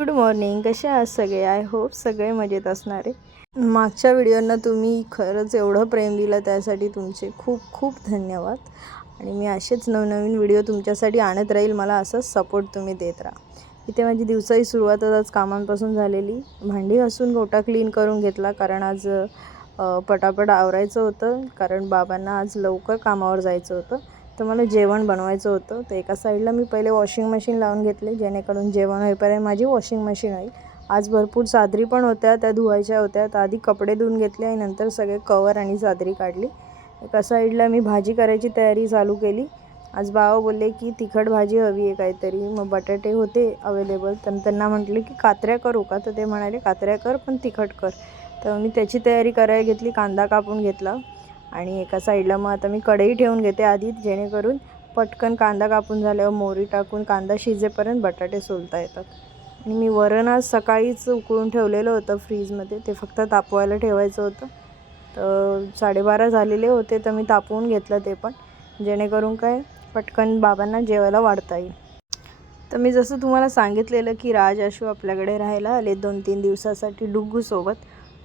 Good morning कसे आहात सगळे? आय होप सगळे मजेत असणारे. मागच्या व्हिडिओंना तुम्ही खरंच एवढं प्रेम दिलं त्यासाठी तुमचे खूप खूप धन्यवाद. आणि मी असेच नवनवीन व्हिडिओ तुमच्यासाठी आणत राहील मला असं सपोर्ट तुम्ही देत राहा. इथे माझी दिवसाची सुरुवातच आज कामांपासून झालेली. भांडी घासून गोटा क्लीन करून घेतला कारण आज पटापट आवरायचं होतं. कारण बाबांना आज लवकर कामावर जायचं होतं. तर मला जेवण बनवायचं होतं. तर एका साईडला मी पहिले वॉशिंग मशीन लावून घेतले जेणेकरून जेवण होईपर्यंत माझी वॉशिंग मशीन होईल. आज भरपूर चादरी पण होत्या त्या धुवायच्या होत्या. तर आधी कपडे धुवून घेतले आणि नंतर सगळे कवर आणि चादरी काढली. एका साईडला मी भाजी करायची तयारी चालू केली. आज बाबा बोलले की तिखट भाजी हवी आहे काहीतरी. मग बटाटे होते अवेलेबल तर त्यांना म्हटले की कात्र्या करू का? तर ते म्हणाले कात्र्या कर पण तिखट कर. तर मी त्याची तयारी करायला घेतली कांदा कापून घेतला. आणि एका साईडला मग आता मी कढई ठेवून घेते आधी जेणेकरून पटकन कांदा कापून झाल्यावर मोहरी टाकून कांदा शिजेपर्यंत बटाटे सोलता येतात. आणि मी वरण आज सकाळीच उकळून ठेवलेलं होतं फ्रीजमध्ये ते फक्त तापवायला ठेवायचं होतं. तर साडेबारा झालेले होते तर मी तापवून घेतलं ते पण जेणेकरून काय पटकन बाबांना जेवायला वाढता येईल. तर मी जसं तुम्हाला सांगितलेलं की राज आशू आपल्याकडे राहायला आले दोन तीन दिवसासाठी डुग्गूसोबत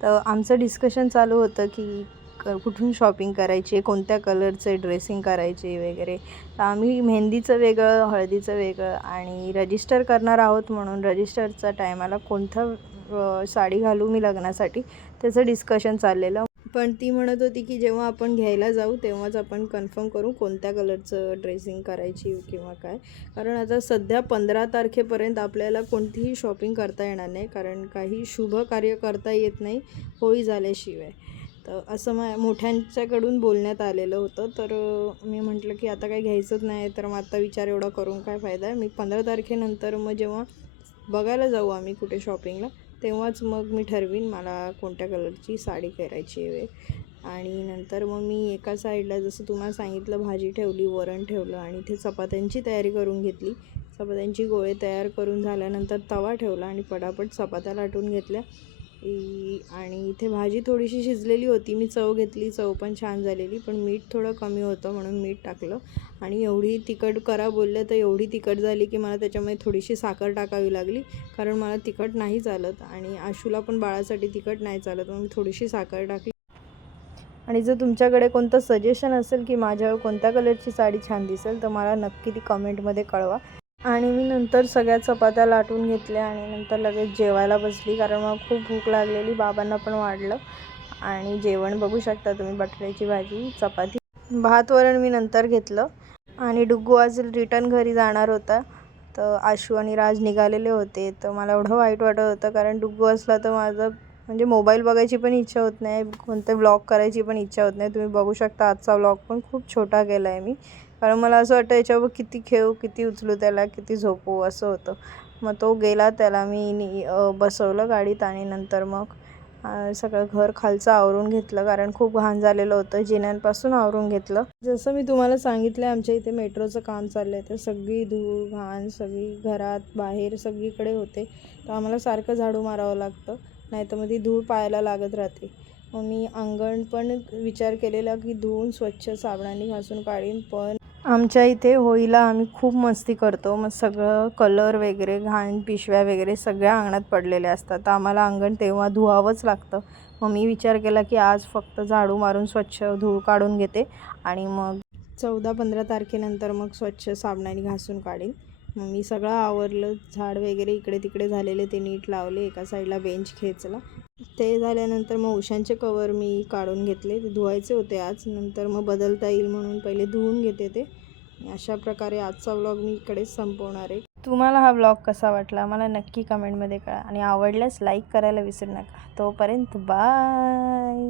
तर आमचं डिस्कशन चालू होतं की क कुठून शॉपिंग करायची कोणत्या कलरचे ड्रेसिंग करायचे वगैरे. तर आम्ही मेहंदीचं वेगळं हळदीचं वेगळं आणि रजिस्टर करणार आहोत म्हणून रजिस्टरचा टायमाला कोणतं साडी घालू मी लग्नासाठी त्याचं डिस्कशन चाललेलं. पण ती म्हणत होती की जेव्हा आपण घ्यायला जाऊ तेव्हाच आपण कन्फर्म करू कोणत्या कलरचं ड्रेसिंग करायची किंवा काय. कारण आता सध्या पंधरा तारखेपर्यंत आपल्याला कोणतीही शॉपिंग करता येणार नाही कारण काही शुभ कार्य करता येत नाही होळी झाल्याशिवाय. तर असं मा मोठ्यांच्याकडून बोलण्यात आलेलं होतं. तर मी म्हटलं की आता काही घ्यायचंच नाही तर मग आता विचार एवढा करून काय फायदा आहे? मी पंधरा तारखेनंतर मग जेव्हा बघायला जाऊ आम्ही कुठे शॉपिंगला तेव्हाच मग मी ठरवीन मला कोणत्या कलरची साडी करायची आहे. आणि नंतर मग मी एका साईडला जसं तुम्हाला सांगितलं भाजी ठेवली वरण ठेवलं आणि इथे चपात्यांची तयारी करून घेतली. चपात्यांची गोळे तयार करून झाल्यानंतर तवा ठेवला आणि पटापट चपात्या लाटून घेतल्या. आणि इथे भाजी थोडीशी शिजलेली होती. मी चव घेतली. चव पण छान झालेली. पण मीठ थोडं कमी होतं म्हणून मीठ टाकलं. आणि एवढी तिखट करा बोललं तर एवढी तिखट झाली की मला त्याच्यामध्ये थोडीशी साखर टाकावी लागली. कारण मला तिखट नाही चालत आणि आशूला पण बाळासाठी तिखट नाही चालत. मग मी थोडीशी साखर टाकली. आणि जर तुमच्याकडे कोणतं सजेशन असेल की माझ्यावर कोणत्या कलरची साडी छान दिसेल तर मला नक्की ती कमेंटमध्ये कळवा. आणि मी नंतर सगळ्या चपात्या लाटून घेतल्या आणि नंतर लगेच जेवायला बसली कारण मला खूप भूक लागलेली बाबांना पण वाढलं. आणि जेवण बघू शकता तुम्ही बटाट्याची भाजी चपाती. भात वरण मी नंतर घेतलं. आणि डुग्गू आज रिटर्न घरी जाणार होता. तर आशू आणि राज निघालेले होते. तर मला एवढं वाईट वाटत होतं कारण डुग्गू असला तर माझं म्हणजे मोबाईल बघायची पण इच्छा होत नाही. कोणते व्लॉग करायची पण इच्छा होत नाही. तुम्ही बघू शकता आजचा व्लॉग पण खूप छोटा केला आहे मी. कारण मला असं वाटतं याच्यावर किती खेळू किती उचलू त्याला किती झोपू असं होतं. मग तो गेला त्याला मी नि बसवलं गाडीत आणि नंतर मग सगळं घर खालचं आवरून घेतलं. कारण खूप घाण झालेलं होतं जिन्यांपासून आवरून घेतलं. जसं मी तुम्हाला सांगितलं आमच्या इथे मेट्रोचं काम चाललं आहे तर सगळी धूळ घाण सगळी घरात बाहेर सगळीकडे होते. तर आम्हाला सारखं झाडू मारावं लागतं नाही तर मग ती धूळ पायाला लागत राहते. मग मी अंगण पण विचार केलेला की धुवून स्वच्छ साबणाने घासून काढीन पण आमच्या इथे होळीला आम्ही खूप मस्ती करतो. मग सगळं कलर वगैरे घाण पिशव्या वगैरे सगळ्या अंगणात पडलेल्या असतात. तर आम्हाला अंगण तेव्हा धुवावंच लागतं. मग मी विचार केला की आज फक्त झाडू मारून स्वच्छ धूळ काढून घेते आणि मग चौदा पंधरा तारखेनंतर मग स्वच्छ साबणाने घासून काढेन. मग मी सगळं आवरलं झाड वगैरे इकडे तिकडे झालेले ते नीट लावले एका साईडला बेंच खेचला. ते झाल्यानंतर मग उशांचे कवर मी काढून घेतले. ते धुवायचे होते आज. नंतर मग बदलता येईल म्हणून पहिले धुवून घेते ते. अशा प्रकारे आजचा व्लॉग मी इकडेच संपवणार आहे. तुम्हाला हा व्लॉग कसा वाटला? मला नक्की कमेंटमध्ये कळा. आणि आवडल्यास लाईक करायला विसरू नका. तोपर्यंत बाय